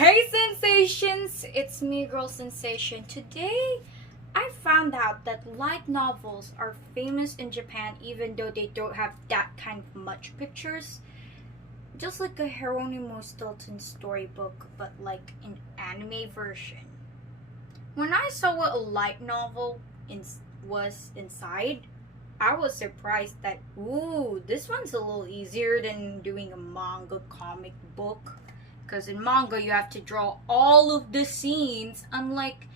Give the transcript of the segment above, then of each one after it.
Hey sensations, it's me girl Sensation. Today I found out that light novels are famous in Japan even though they don't have that kind of much pictures. Just like a Hieronymo Stilton storybook but like an anime version. When I saw what a light novel was inside, I was surprised that this one's a little easier than doing a manga comic book. Because in manga you have to draw all of the scenes, unlike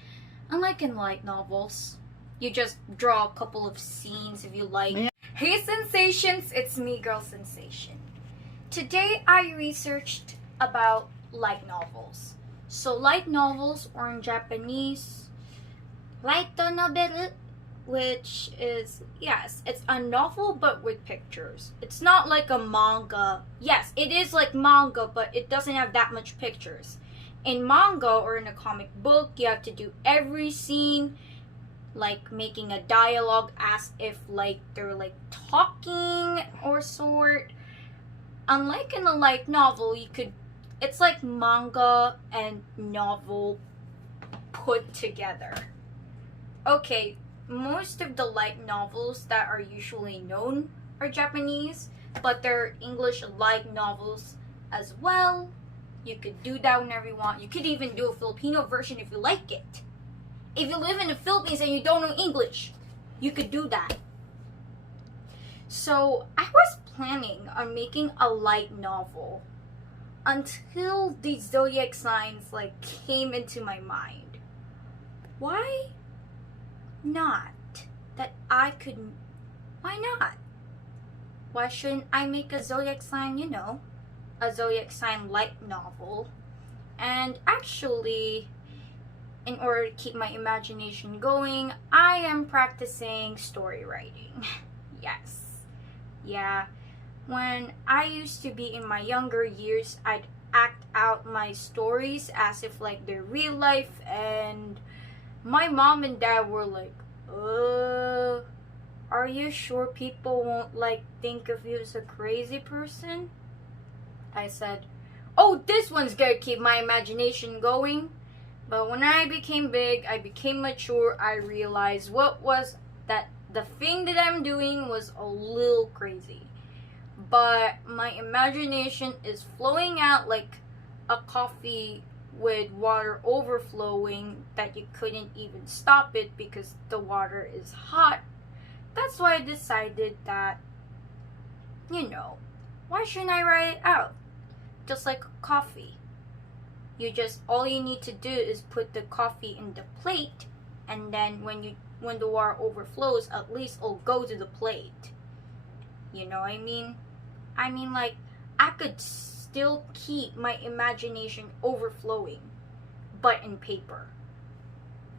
in light novels. You just draw a couple of scenes if you like. Hey sensations, it's me girl Sensation. Today I researched about light novels. So light novels, or in Japanese, light novel, which is, yes, it's a novel but with pictures. It's not like a manga. Yes, it is like manga, but it doesn't have that much pictures. In manga or in a comic book, you have to do every scene like making a dialogue as if like they're like talking or sort. Unlike in a light novel, it's like manga and novel put together. Okay, most of the light novels that are usually known are Japanese, but there are English light novels as well. You could do that whenever you want. You could even do a Filipino version if you like it. If you live in the Philippines and you don't know English, you could do that. So I was planning on making a light novel until the Zodiac Signs came into my mind. Why not? Why not? Why shouldn't I make a Zodiac Sign, a Zodiac Sign light novel? And actually, in order to keep my imagination going, I am practicing story writing. Yes. Yeah. When I used to be in my younger years, I'd act out my stories as if they're real life, and my mom and dad were like, are you sure people won't think of you as a crazy person? I said, oh, this one's gonna keep my imagination going. But when I became big, I became mature, I realized the thing that I'm doing was a little crazy. But my imagination is flowing out like a coffee with water overflowing that you couldn't even stop it because the water is hot. That's why I decided that, why shouldn't I write it out? Just like coffee. All you need to do is put the coffee in the plate, and then when the water overflows, at least it'll go to the plate. You know what I mean? I could still keep my imagination overflowing, but in paper.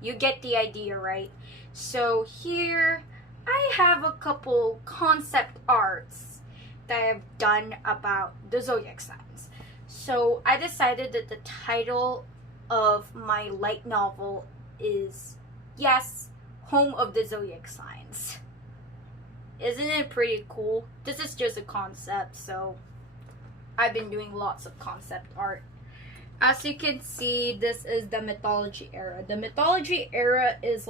You get the idea, right? So here I have a couple concept arts that I've done about the Zodiac Signs. So I decided that the title of my light novel is, yes, Home of the Zodiac Signs. Isn't it pretty cool? This is just a concept, so I've been doing lots of concept art. As you can see, this is the mythology era. The mythology era is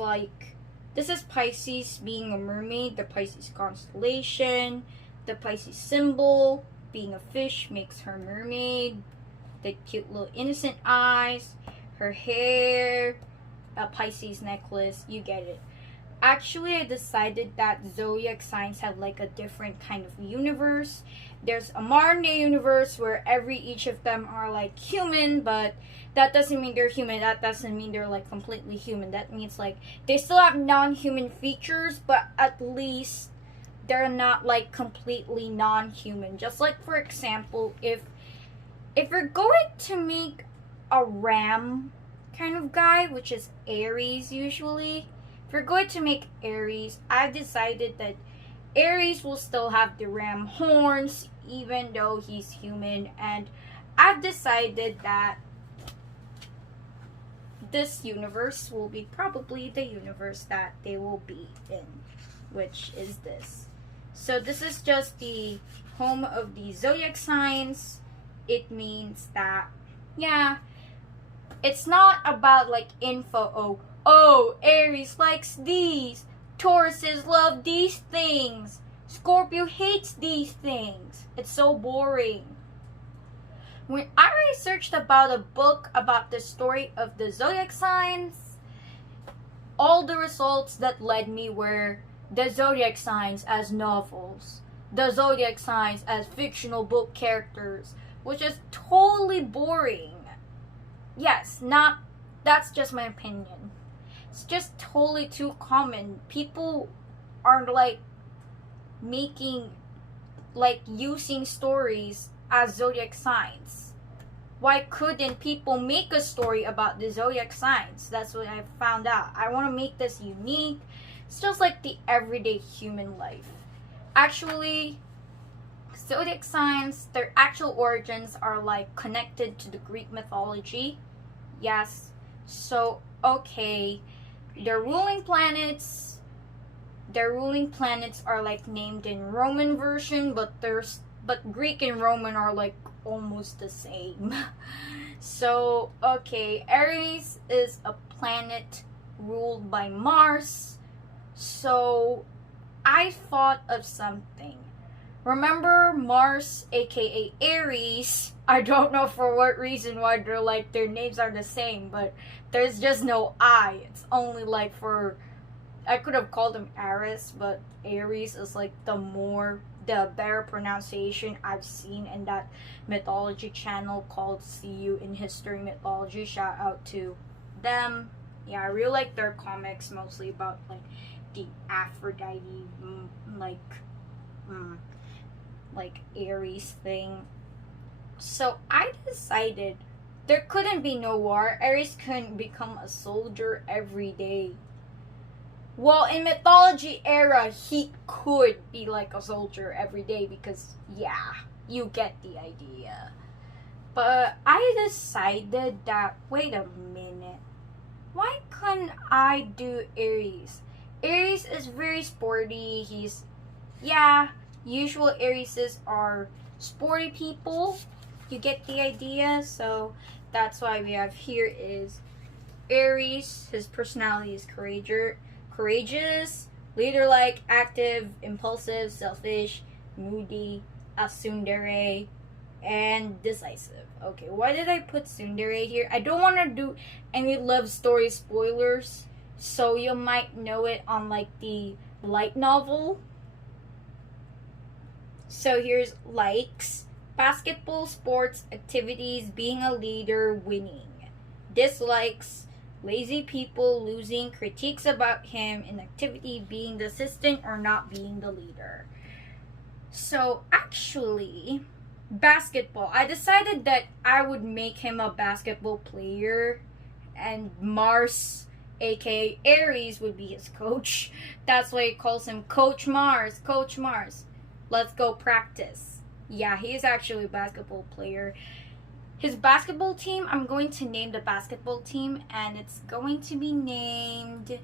this is Pisces being a mermaid, the Pisces constellation, the Pisces symbol, being a fish makes her mermaid, the cute little innocent eyes, her hair, a Pisces necklace, you get it. Actually, I decided that Zodiac Signs have a different kind of universe. There's a modern day universe where each of them are human, but that doesn't mean they're human. That doesn't mean they're completely human. That means they still have non-human features, but at least they're not completely non-human. Just for example, if we're going to make a ram kind of guy, which is Aries usually, if we're going to make Aries, I've decided that Aries will still have the ram horns even though he's human, and I've decided that this universe will be probably the universe that they will be in, which is this. So this is just the home of the Zodiac Signs. It means that, yeah, It's not about like info. Oh, Aries likes these. Tauruses love these things. Scorpio hates these things. It's so boring. When I researched about a book about the story of the Zodiac Signs, all the results that led me were the Zodiac Signs as novels, the Zodiac Signs as fictional book characters, which is totally boring. Yes, that's just my opinion. It's just totally too common. People are like using stories as zodiac signs. Why couldn't people make a story about the zodiac signs? That's what I found out. I want to make this unique. It's just like the everyday human life. Actually, zodiac signs, their actual origins are like connected to the Greek mythology. Yes. So, okay, their ruling planets are like named in Roman version, but Greek and Roman are like almost the same. So, okay, Aries is a planet ruled by Mars. So, I thought of something. Remember Mars, aka Aries? I don't know for what reason why their names are the same, but there's just no I. It's only like I could have called them Aries, but Aries is like the better pronunciation I've seen in that mythology channel called See You in History Mythology. Shout out to them. Yeah, I really like their comics, mostly about like the Aphrodite like Aries thing. So I decided there couldn't be no war. Aries couldn't become a soldier every day. Well, in mythology era, he could be like a soldier every day because, yeah, you get the idea. But I decided that, wait a minute, why couldn't I do Aries? Aries is very sporty. Usual Arieses are sporty people. You get the idea? So that's why we have here is Aries. His personality is courageous, leader-like, active, impulsive, selfish, moody, a tsundere, and decisive. Okay, why did I put tsundere here? I don't want to do any love story spoilers, so you might know it on like the light novel. So here's likes: basketball, sports, activities, being a leader, winning. Dislikes: lazy people, losing, critiques about him, inactivity, being the assistant, or not being the leader. So actually, basketball. I decided that I would make him a basketball player, and Mars, aka Aries, would be his coach. That's why he calls him Coach Mars. Coach Mars. Let's go practice. Yeah, he is actually a basketball player. His basketball team, I'm going to name the basketball team, and it's going to be named,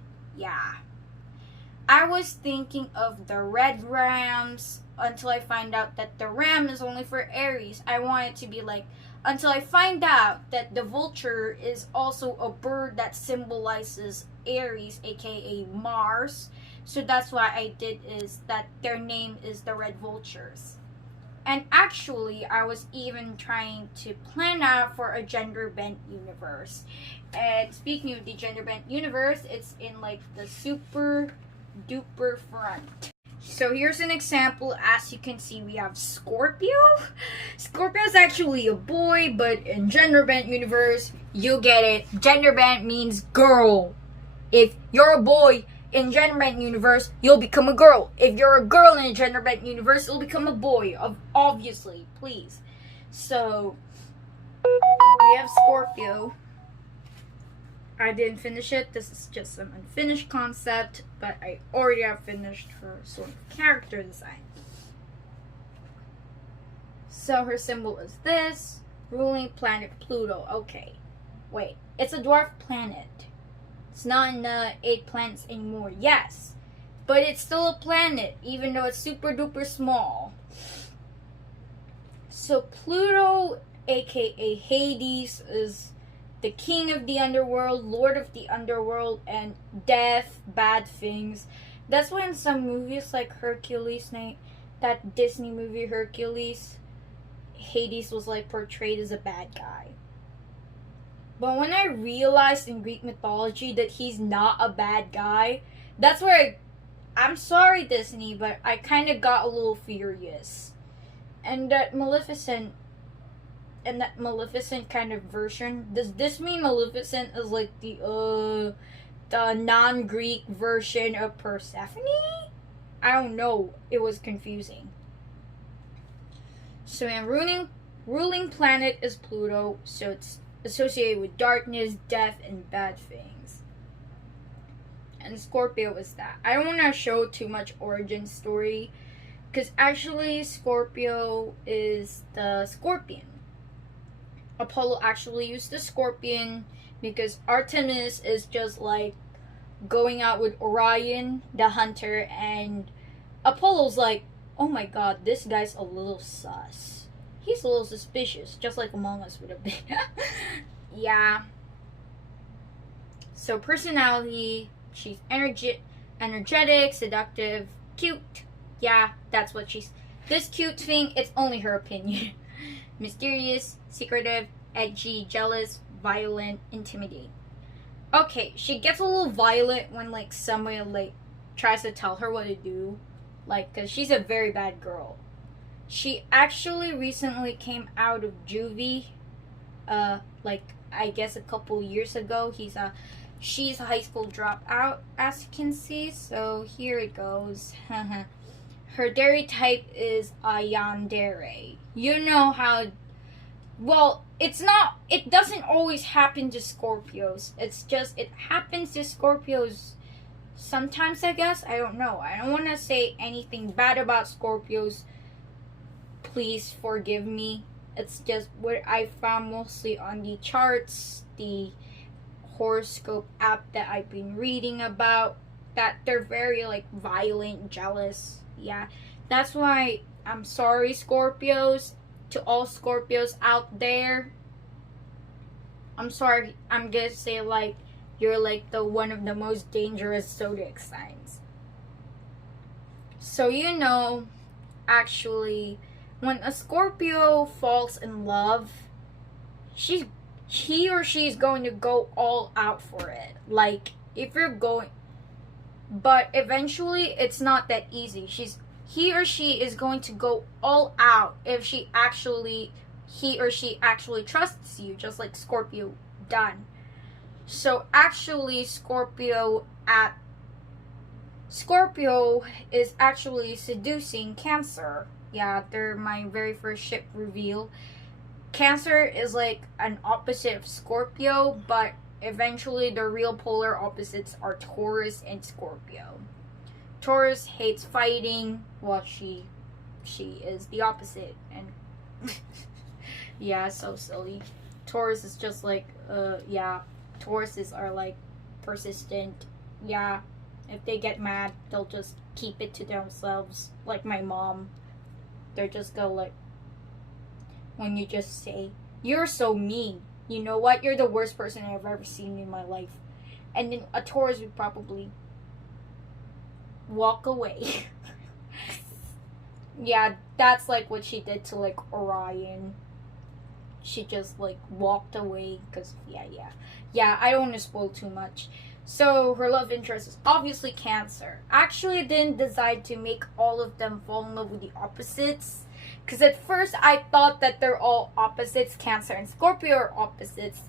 I was thinking of the Red Rams until I find out that the Ram is only for Aries. I want it to be like, until I find out that the vulture is also a bird that symbolizes Aries, aka Mars. So that's why I did is that their name is the Red Vultures. And actually, I was even trying to plan out for a gender-bent universe. And speaking of the gender-bent universe, it's in like the super duper front. So here's an example. As you can see, we have Scorpio. Scorpio is actually a boy, but in gender-bent universe, you get it. Gender-bent means girl. If you're a boy in gender-bent universe, you'll become a girl. If you're a girl in a gender-bent universe, you'll become a boy. Obviously, please. So, we have Scorpio. I didn't finish it. This is just some unfinished concept, but I already have finished her sort of character design. So, her symbol is this. Ruling planet Pluto. Okay. Wait. It's a dwarf planet. It's not in the 8 planets anymore. Yes, but it's still a planet, even though it's super duper small. So Pluto, aka Hades, is the king of the underworld, lord of the underworld, and death, bad things. That's why in some movies like Hercules, that Disney movie Hercules, Hades was like portrayed as a bad guy. But when I realized in Greek mythology that he's not a bad guy, that's where I'm sorry Disney, but I kind of got a little furious. And that Maleficent kind of version, does this mean Maleficent is like the non-Greek version of Persephone? I don't know. It was confusing. So my ruling planet is Pluto, so it's associated with darkness, death, and bad things. And Scorpio is that. I don't want to show too much origin story, because actually Scorpio is the scorpion. Apollo actually used the scorpion because Artemis is just like going out with Orion, the hunter, and Apollo's like, oh my god, this guy's a little sus. He's a little suspicious, just like Among Us would have been. Yeah. So personality, she's energetic, seductive, cute. Yeah, that's what she's. This cute thing, it's only her opinion. Mysterious, secretive, edgy, jealous, violent, intimidating. Okay, she gets a little violent when like somebody like tries to tell her what to do, like, cause she's a very bad girl. She actually recently came out of juvie, like I guess a couple years ago. She's a high school dropout, as you can see. So here it goes. Her dairy type is a yandere. You know how. Well, it doesn't always happen to Scorpios. It's just, it happens to Scorpios sometimes, I guess. I don't know. I don't want to say anything bad about Scorpios. Please forgive me. It's just what I found mostly on the charts, the horoscope app that I've been reading about, that they're very like violent, jealous. Yeah. That's why I'm sorry, Scorpios. To all Scorpios out there, I'm sorry. I'm gonna say like you're like the one of the most dangerous zodiac signs. So you know, actually, when a Scorpio falls in love, he or she is going to go all out for it. Like if you're going, but eventually it's not that easy. He or she is going to go all out if he or she actually trusts you, just like Scorpio done. So actually Scorpio is actually seducing Cancer. Yeah, they're my very first ship reveal. Cancer is like an opposite of Scorpio, but eventually the real polar opposites are Taurus and Scorpio. Taurus hates fighting. Well, she is the opposite, and yeah, so silly. Taurus is just like, yeah, Tauruses are like persistent. Yeah, if they get mad, they'll just keep it to themselves. Like my mom, they're just go like, when you just say, "You're so mean. You know what? You're the worst person I've ever seen in my life," and then a Taurus would probably walk away. Yeah, that's like what she did to like Orion. She just like walked away because yeah, I don't want to spoil too much. So her love interest is obviously Cancer. Actually, I didn't decide to make all of them fall in love with the opposites, because at first I thought that they're all opposites. Cancer and Scorpio are opposites,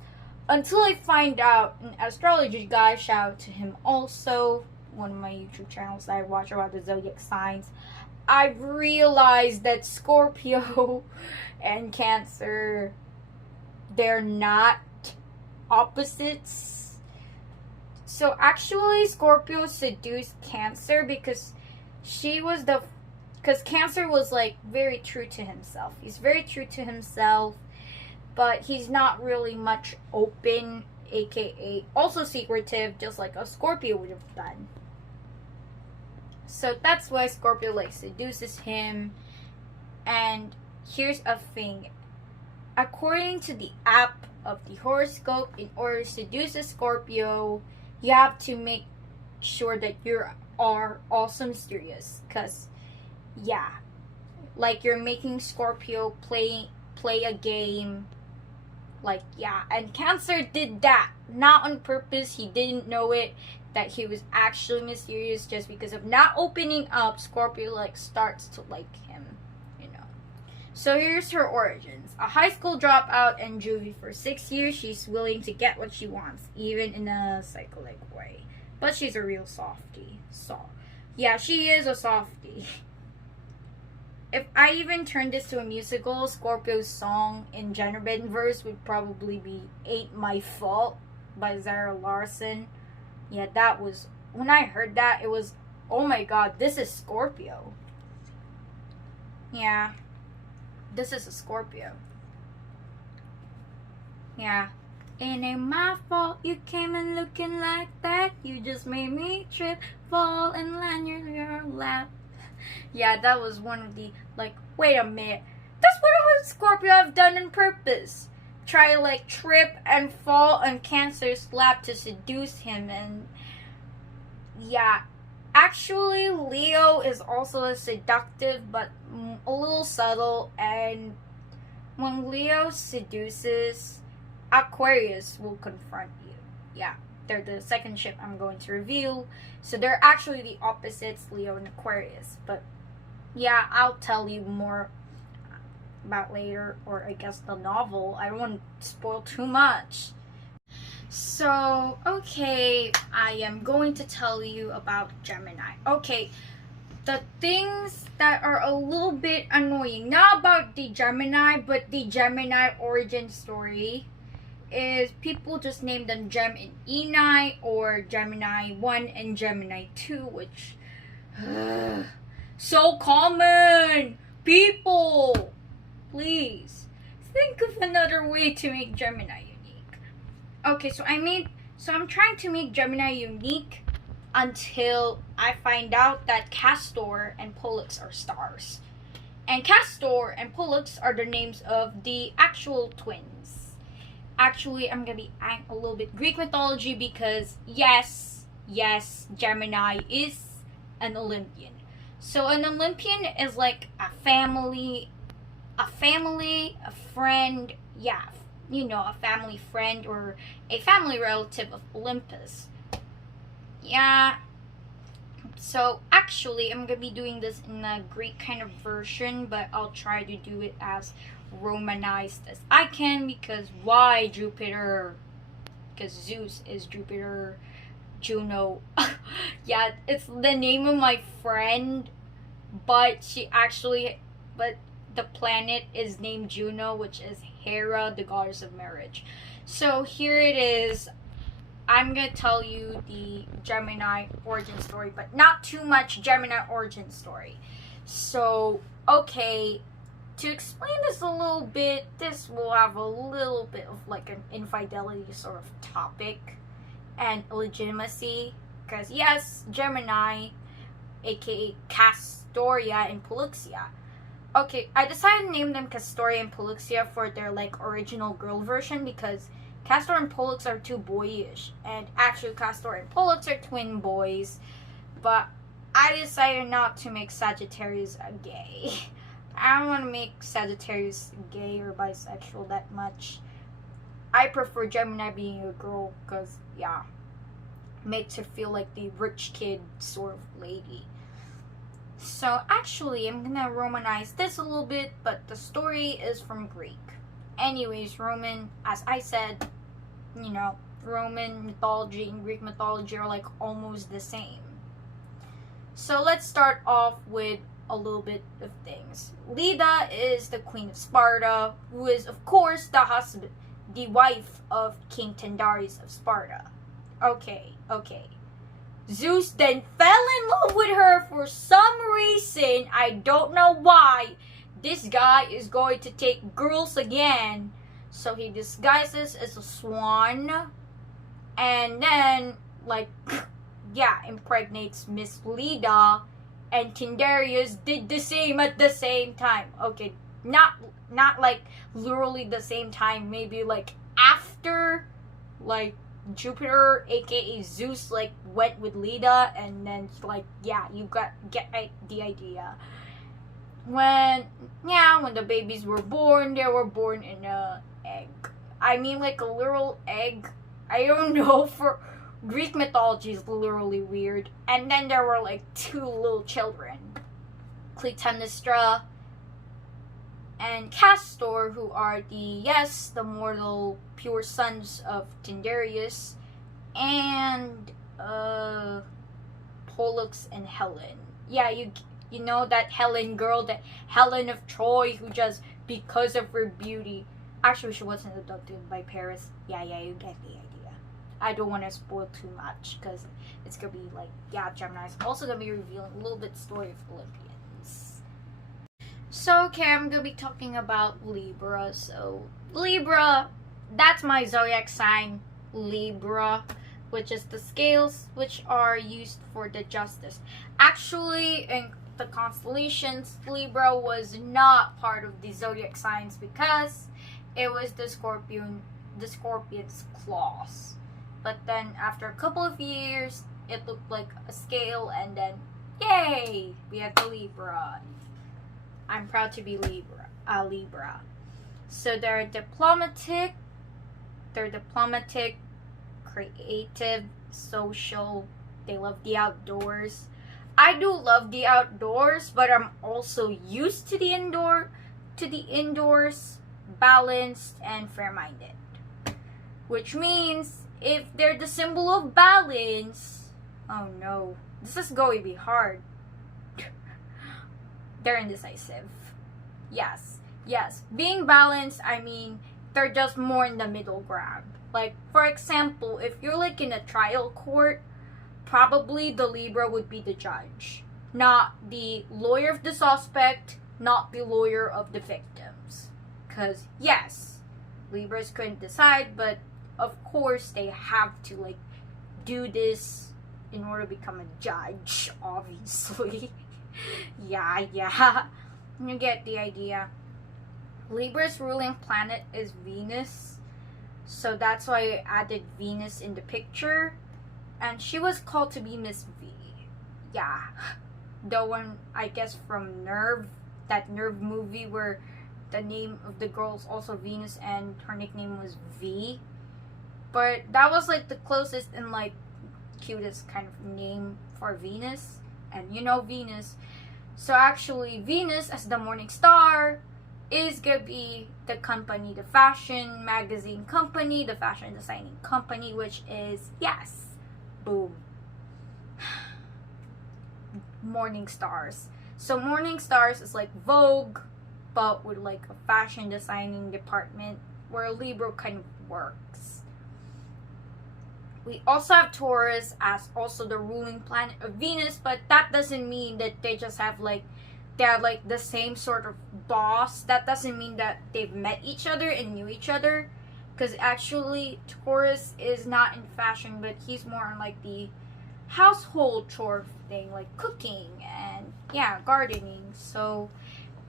until I find out an astrology guy, shout out to him also, one of my YouTube channels that I watch about the Zodiac Signs. I've realized that Scorpio and Cancer, they're not opposites. So actually Scorpio seduced Cancer because Cancer was like very true to himself. He's very true to himself, but he's not really much open, aka also secretive, just like a Scorpio would have done. So that's why Scorpio like seduces him. And here's a thing. According to the app of the horoscope, in order to seduce a Scorpio, you have to make sure that you are also mysterious. Because, yeah, like you're making Scorpio play a game. Like, yeah, and Cancer did that. Not on purpose, he didn't know it, that he was actually mysterious. Just because of not opening up, Scorpio, like, starts to like him, you know. So here's her origins. A high school dropout and juvie for 6 years, she's willing to get what she wants, even in a psychotic way. But she's a real softie. So, yeah, she is a softie. If I even turned this to a musical, Scorpio's song in Generbend verse would probably be Ain't My Fault by Zara Larsson. Yeah, that was, when I heard that, it was, oh my god, this is Scorpio. Yeah, this is a Scorpio. Yeah. It ain't my fault you came in looking like that. You just made me trip, fall, and land your lap. Yeah, that was one of the, like, wait a minute. That's what a Scorpio have done on purpose. Try to, like, trip and fall on Cancer's lap to seduce him. And, yeah. Actually, Leo is also a seductive, but a little subtle. And when Leo seduces, Aquarius will confront you. Yeah. They're the second ship I'm going to reveal. So they're actually the opposites, Leo and Aquarius. But yeah, I'll tell you more about later, or I guess the novel. I don't want to spoil too much. So, okay, I am going to tell you about Gemini. Okay, the things that are a little bit annoying, not about the Gemini, but the Gemini origin story, is people just name them Gem and Eni, or Gemini 1 and Gemini 2, which so common. People, please think of another way to make Gemini unique. Okay, so I'm trying to make Gemini unique until I find out that Castor and Pollux are stars. And Castor and Pollux are the names of the actual twins. Actually, I'm gonna be adding a little bit Greek mythology because yes, Gemini is an Olympian. So an Olympian is like a family, a friend, yeah, you know, a family friend or a family relative of Olympus. Yeah. So actually, I'm gonna be doing this in a Greek kind of version, but I'll try to do it as Romanized as I can, because why Jupiter? Because Zeus is Jupiter, Juno. Yeah, it's the name of my friend, but the planet is named Juno, which is Hera, the goddess of marriage. So here it is. I'm gonna tell you the Gemini origin story, but not too much Gemini origin story. So, okay, to explain this a little bit, this will have a little bit of like an infidelity sort of topic and legitimacy. Because yes, Gemini, aka Castoria and Polyxia. Okay, I decided to name them Castoria and Polyxia for their like original girl version, because Castor and Pollux are too boyish, and actually Castor and Pollux are twin boys. But I decided not to make Sagittarius a gay. I don't want to make Sagittarius gay or bisexual that much. I prefer Gemini being a girl because, yeah, makes her feel like the rich kid sort of lady. So actually, I'm gonna Romanize this a little bit, but the story is from Greek. Anyways, Roman, as I said, you know, Roman mythology and Greek mythology are like almost the same. So let's start off with a little bit of things. Leda is the queen of Sparta, who is of course the wife of King Tyndareus of Sparta. Okay. Zeus then fell in love with her for some reason. I don't know why. This guy is going to take girls again. So he disguises as a swan. And then, like, yeah, impregnates Miss Leda. And Tyndareus did the same at the same time. Okay, not like literally the same time. Maybe like after, like, Jupiter, aka Zeus, like, went with Leda, and then, like, yeah, you get the idea. When the babies were born, they were born in a egg. I mean, like, a literal egg. I don't know, for Greek mythology is literally weird. And then there were, like, 2 little children, Clytemnestra and Castor, who are the mortal pure sons of Tyndareus, and Pollux and Helen. Yeah, you know that Helen girl, that Helen of Troy, who just, because of her beauty, actually she wasn't abducted by Paris. Yeah, you get the idea. I don't want to spoil too much, because it's gonna be like, Gemini's also gonna be revealing a little bit story of Olympians. So, okay, I'm gonna be talking about Libra. So, Libra, that's my zodiac sign, Libra, which is the scales which are used for the justice. Actually, in the constellations, Libra was not part of the zodiac signs because it was the scorpion's claws. But then after a couple of years, it looked like a scale, and then yay, we have the Libra. I'm proud to be Libra. So they're diplomatic, creative, social. They love the outdoors. I do love the outdoors, but I'm also used to the indoors, balanced and fair-minded. Which means if they're the symbol of balance, oh no, this is going to be hard. They're indecisive. Yes. Being balanced, I mean, they're just more in the middle ground. Like, for example, if you're like in a trial court, probably the Libra would be the judge, not the lawyer of the suspect, not the lawyer of the victims. Because, yes, Libras couldn't decide, but of course they have to, like, do this in order to become a judge, obviously. Yeah. You get the idea. Libra's ruling planet is Venus, so that's why I added Venus in the picture. And she was called to be Miss V. Yeah. The one, I guess, from Nerve, that Nerve movie where the name of the girl is also Venus and her nickname was V. But that was like the closest and like cutest kind of name for Venus. And you know Venus. So actually Venus as the morning star is gonna be the company, the fashion magazine company, the fashion designing company, which is, yes, boom, Morning Stars. So Morning Stars is like Vogue, but with like a fashion designing department where Libra kind of works. We also have Taurus as also the ruling planet of Venus, but that doesn't mean that they just have like, they're like the same sort of boss. That doesn't mean that they've met each other and knew each other, because actually Taurus is not in fashion, but he's more on like the household chore thing, like cooking and gardening. So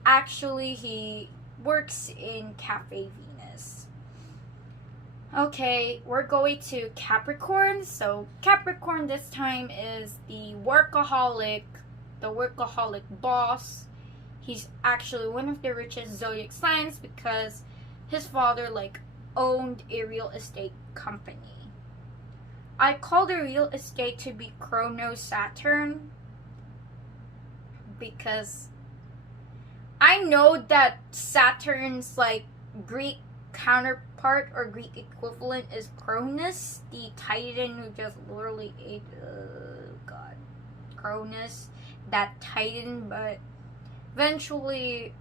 actually he works in Cafe Venus. Okay, we're going to Capricorn. So Capricorn this time is the workaholic boss. He's actually one of the richest zodiac signs because his father like owned a real estate company. I call the real estate to be Chronos Saturn because I know that Saturn's like Greek counterpart or Greek equivalent is Cronus, the Titan who just literally ate Cronus, that Titan. But eventually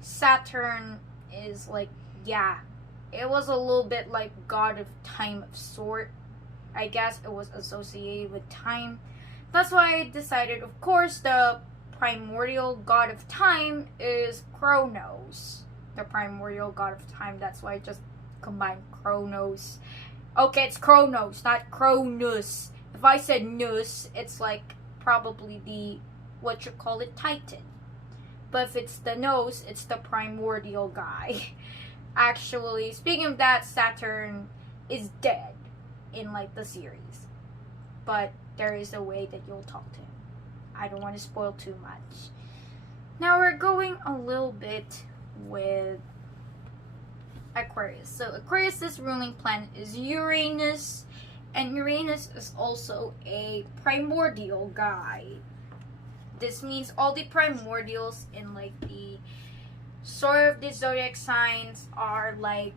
Saturn is like, it was a little bit like god of time of sort. I guess it was associated with time. That's why I decided, of course, the primordial god of time is Chronos. The primordial god of time. That's why I just combined Chronos. Okay, it's Chronos, not Cronus. If I said Nus, it's like probably the, what you call it, Titan. But if it's the nose, it's the primordial guy. Actually, speaking of that, Saturn is dead in like the series. But there is a way that you'll talk to him. I don't want to spoil too much. Now we're going a little bit with Aquarius. So Aquarius' ruling planet is Uranus. And Uranus is also a primordial guy. This means all the primordials in like the sort of the zodiac signs are like,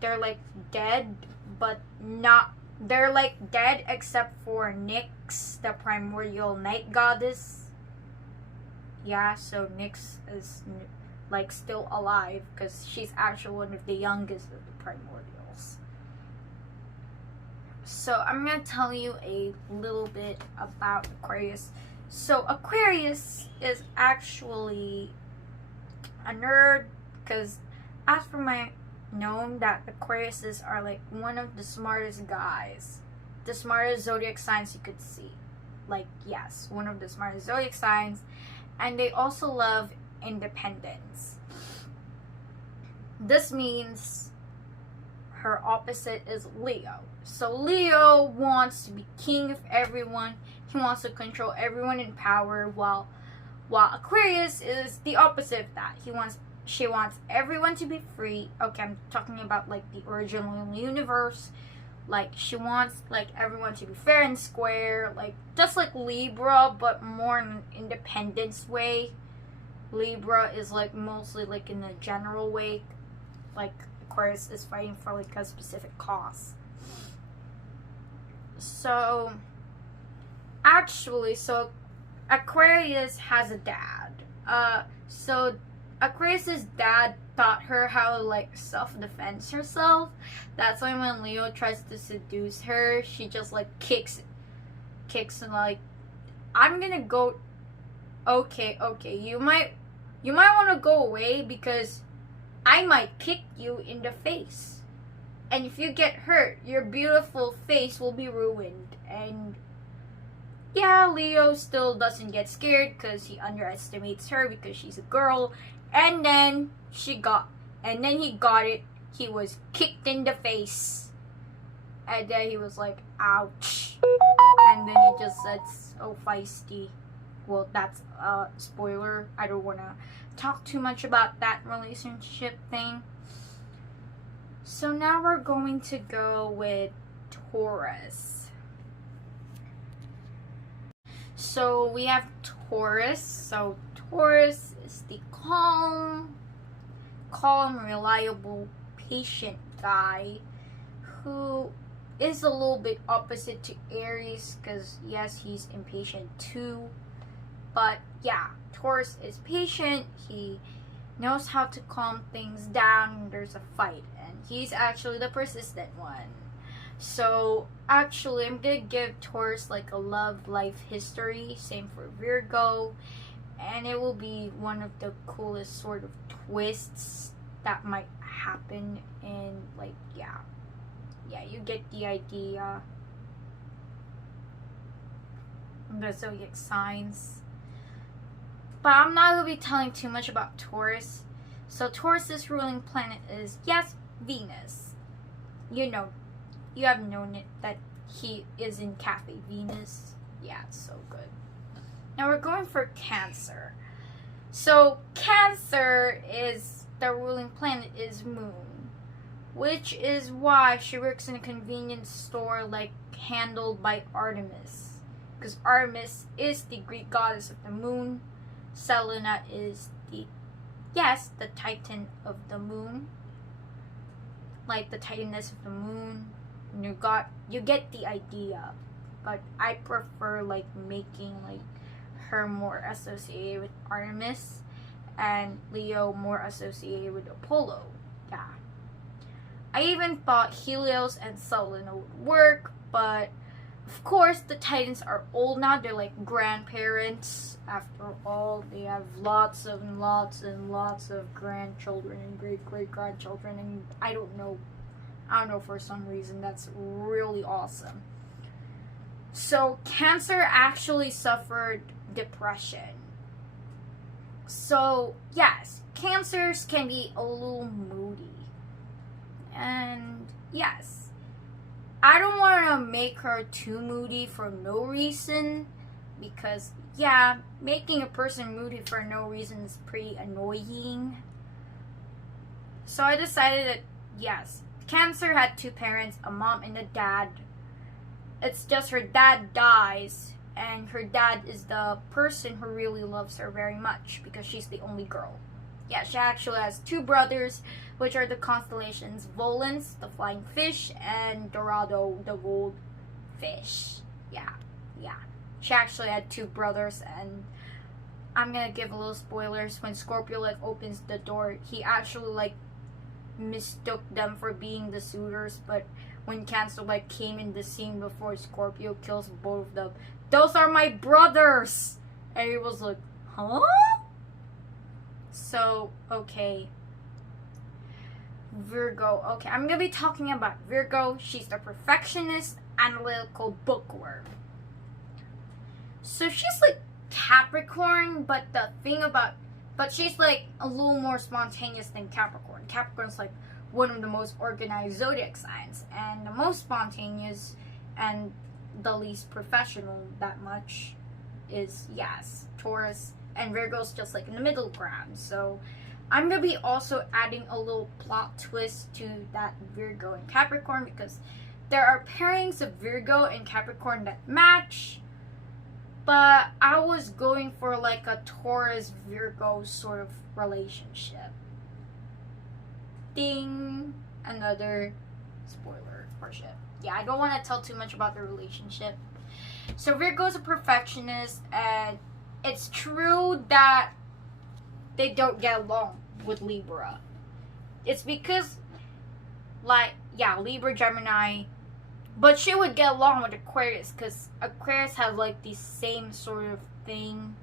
they're like dead, but not, they're like dead except for Nyx, the primordial night goddess. Yeah, so Nyx is like still alive because she's actually one of the youngest of the primordials. So I'm going to tell you a little bit about Aquarius. So Aquarius is actually a nerd because as for my known that Aquariuses are like one of the smartest guys. The smartest zodiac signs you could see. Like, yes, one of the smartest zodiac signs. And they also love independence. This means her opposite is Leo. So Leo wants to be king of everyone. He wants to control everyone in power, while Aquarius is the opposite of that. She wants everyone to be free. Okay, I'm talking about like the original universe. Like, she wants like everyone to be fair and square, like just like Libra, but more in an independence way. Libra is like mostly like in a general way, like Aquarius is fighting for like a specific cause. So actually, so Aquarius has a dad. So Aquarius's dad taught her how to like self-defense herself. That's why when Leo tries to seduce her, she just like kicks and like, I'm gonna go. Okay, you might want to go away because I might kick you in the face. And if you get hurt, your beautiful face will be ruined. And yeah, Leo still doesn't get scared because he underestimates her because she's a girl. And then he got it. He was kicked in the face. And then he was like, ouch. And then he just said, so feisty. Well, that's a spoiler. I don't want to talk too much about that relationship thing. So now we're going to go with Taurus. So we have Taurus. So Taurus is the calm, reliable, patient guy who is a little bit opposite to Aries because yes, he's impatient too. But yeah, Taurus is patient. He knows how to calm things down when there's a fight. And he's actually the persistent one. So actually, I'm going to give Taurus like a love life history. Same for Virgo. And it will be one of the coolest sort of twists that might happen in like, yeah, you get the idea. The zodiac signs. But I'm not going to be telling too much about Taurus. So Taurus's ruling planet is, yes, Venus. You know, you have known it that he is in Cafe Venus. Yeah, it's so good. Now we're going for Cancer. So Cancer is, the ruling planet is Moon. Which is why she works in a convenience store like handled by Artemis. Because Artemis is the Greek goddess of the moon. Selena is the titan of the moon. Like the titaness of the moon. You get the idea. But I prefer like making like her more associated with Artemis and Leo more associated with Apollo. Yeah. I even thought Helios and Selena would work, but of course the Titans are old now. They're like grandparents. After all, they have lots and lots and lots of grandchildren and great-great-grandchildren, and I don't know, for some reason that's really awesome. So Cancer actually suffered depression. So, yes, Cancers can be a little moody. And, yes, I don't want to make her too moody for no reason. Because, yeah, making a person moody for no reason is pretty annoying. So I decided that, yes, Cancer had two parents, a mom and a dad. It's just her dad dies, and her dad is the person who really loves her very much because she's the only girl. Yeah, she actually has two brothers, which are the constellations Volans, the flying fish, and Dorado, the gold fish. Yeah. She actually had two brothers, and I'm gonna give a little spoilers. When Scorpio like opens the door, he actually like mistook them for being the suitors, but when Cancer like came in the scene before Scorpio kills both of them, those are my brothers! And he was like, huh? So, okay. Virgo. Okay, I'm gonna be talking about Virgo. She's the perfectionist, analytical bookworm. So she's like Capricorn, but she's like a little more spontaneous than Capricorn. Capricorn's like one of the most organized zodiac signs, and the most spontaneous and the least professional that much is, yes, Taurus, and Virgo's just like in the middle ground. So I'm gonna be also adding a little plot twist to that Virgo and Capricorn, because there are pairings of Virgo and Capricorn that match. But I was going for like a Taurus-Virgo sort of relationship. Ding! Another spoiler for ship. Yeah, I don't want to tell too much about the relationship. So Virgo's a perfectionist, and it's true that they don't get along with Libra. It's because, like, yeah, Libra, Gemini, but she would get along with Aquarius, because Aquarius has like the same sort of thing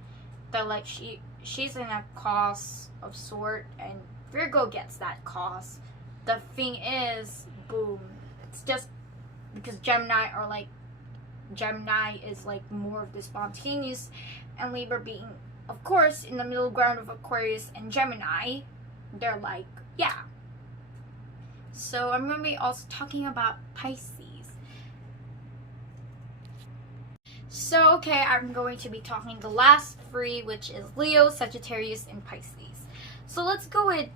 that like she's in a cause of sort, and Virgo gets that cause. The thing is, boom, it's just because Gemini is like more of the spontaneous, and Libra being, of course, in the middle ground of Aquarius and Gemini, they're like, yeah. So I'm going to be also talking about Pisces. So, okay, I'm going to be talking the last three, which is Leo, Sagittarius, and Pisces. So let's go with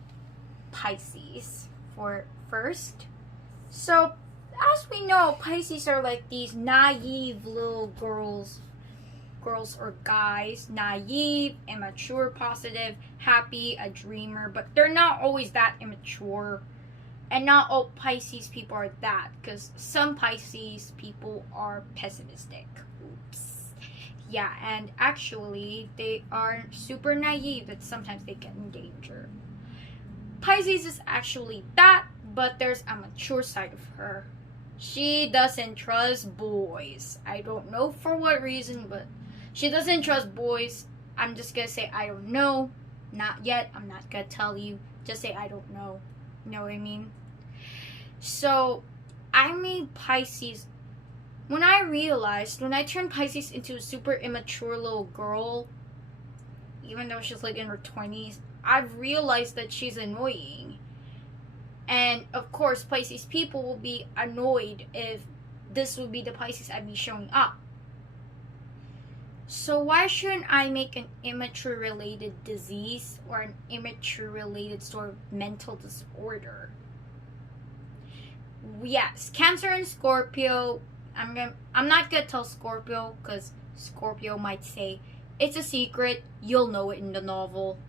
Pisces for first. So, as we know, Pisces are like these naive little girls or guys. Naive, immature, positive, happy, a dreamer, but they're not always that immature. And not all Pisces people are that, because some Pisces people are pessimistic. Oops. Yeah, and actually, they are super naive, that sometimes they get in danger. Pisces is actually that, but there's a mature side of her. She doesn't trust boys. I don't know for what reason, but she doesn't trust boys. I'm just gonna say I don't know. Not yet. I'm not gonna tell you. Just say I don't know. You know what I mean? So, I made Pisces, when I turned Pisces into a super immature little girl, even though she's like in her 20s, I've realized that she's annoying. And, of course, Pisces people will be annoyed if this would be the Pisces I'd be showing up. So why shouldn't I make an immature related disease or an immature related sort of mental disorder? Yes, Cancer and Scorpio. I'm not gonna tell Scorpio, because Scorpio might say it's a secret. You'll know it in the novel.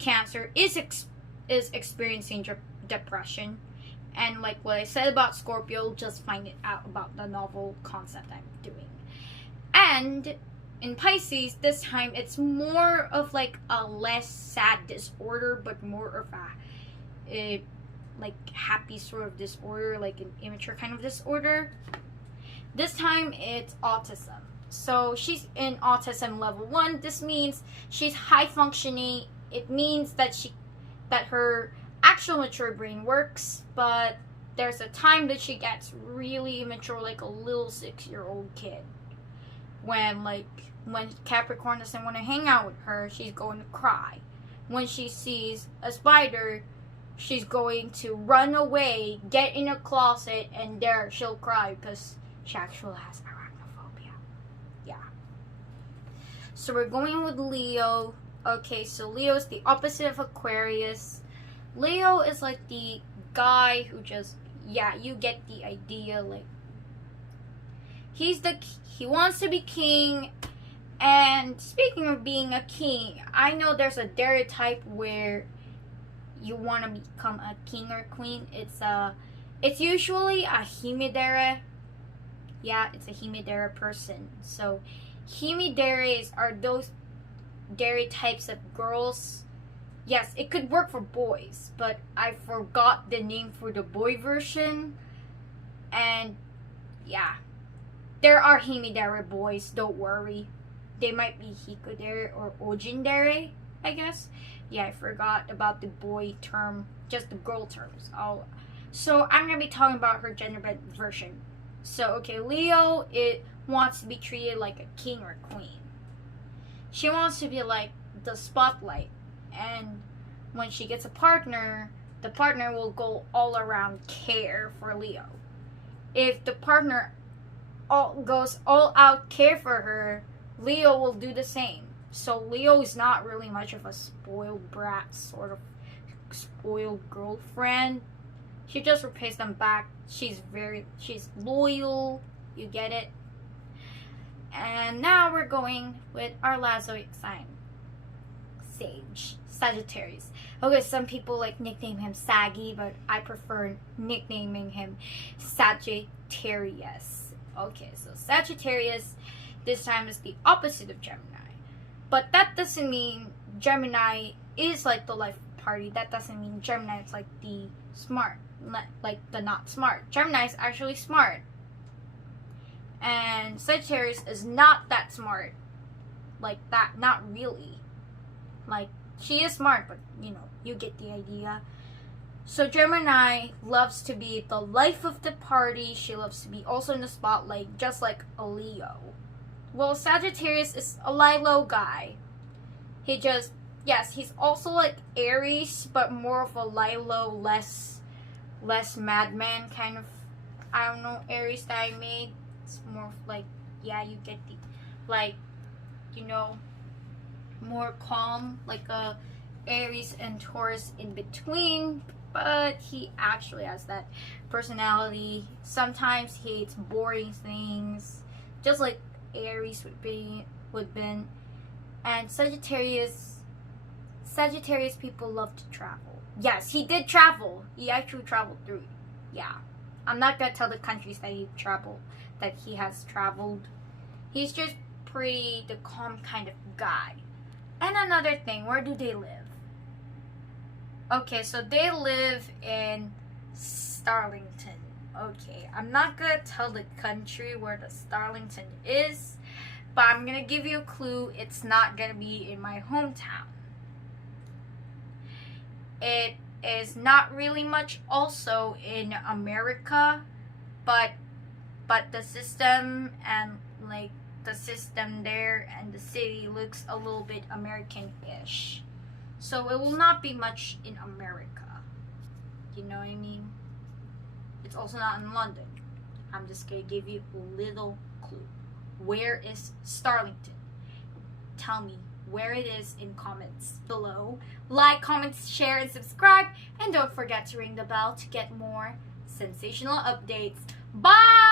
Cancer is experiencing depression, and like what I said about Scorpio, just find it out about the novel concept I'm doing. And in Pisces, this time it's more of like a less sad disorder, but more of a like happy sort of disorder, like an immature kind of disorder. This time it's autism. So she's in autism level 1. This means she's high functioning. It means that her actual mature brain works, but there's a time that she gets really immature, like a little 6-year-old kid. When Capricorn doesn't want to hang out with her, she's going to cry. when she sees a spider, she's going to run away, get in a closet, and there she'll cry because she actually has arachnophobia. Yeah. So we're going with Leo. Okay, so Leo is the opposite of Aquarius. Leo is like the guy who just, yeah, you get the idea. Like, he wants to be king. And speaking of being a king, I know there's a stereotype where you want to become a king or queen. It's usually a himedere. Yeah, it's a himedere person. So himideres are those stereotypes of girls. Yes, it could work for boys, but I forgot the name for the boy version. And yeah, there are himedere boys, don't worry. They might be hikodere or ojindere, I guess. Yeah, I forgot about the boy term, just the girl terms. So I'm going to be talking about her gender version. So, okay, Leo, it wants to be treated like a king or queen. She wants to be like the spotlight. And when she gets a partner, the partner will go all around care for Leo. If the partner goes all out care for her, Leo will do the same. So Leo is not really much of a spoiled brat, sort of spoiled girlfriend. She just repays them back. She's loyal. You get it? And now we're going with our last zodiac sign. Sagittarius. Okay, some people like nickname him Saggy, but I prefer nicknaming him Sagittarius. Okay, so Sagittarius this time is the opposite of Gemini. But that doesn't mean Gemini is like the life party. That doesn't mean Gemini is like the smart, like the not smart. Gemini is actually smart. And Sagittarius is not that smart. Like that, not really. Like, she is smart, but you know, you get the idea. So Gemini loves to be the life of the party. She loves to be also in the spotlight, just like a Leo. Well, Sagittarius is a lie-low guy. He's also like Aries, but more of a lie-low, less madman kind of, I don't know, Aries that I made. It's more like, yeah, you get the, like, you know, more calm, like a Aries and Taurus in between, but he actually has that personality. Sometimes he hates boring things, just like Aries would be. And Sagittarius people love to travel. Yes, he did travel. He actually traveled through. Yeah, I'm not gonna tell the countries that he has traveled. He's just the calm kind of guy. And another thing, where do they live? Okay, so they live in Starlington. Okay, I'm not gonna tell the country where the Starlington is, but I'm gonna give you a clue. It's not gonna be in my hometown. It is not really much also in America, but the system and like the system there and the city looks a little bit American-ish. So it will not be much in America. You know what I mean? It's also not in London. I'm just gonna give you a little clue. Where is Starlington? Tell me where it is in comments below. Like, comment, share, and subscribe. And don't forget to ring the bell to get more sensational updates. Bye!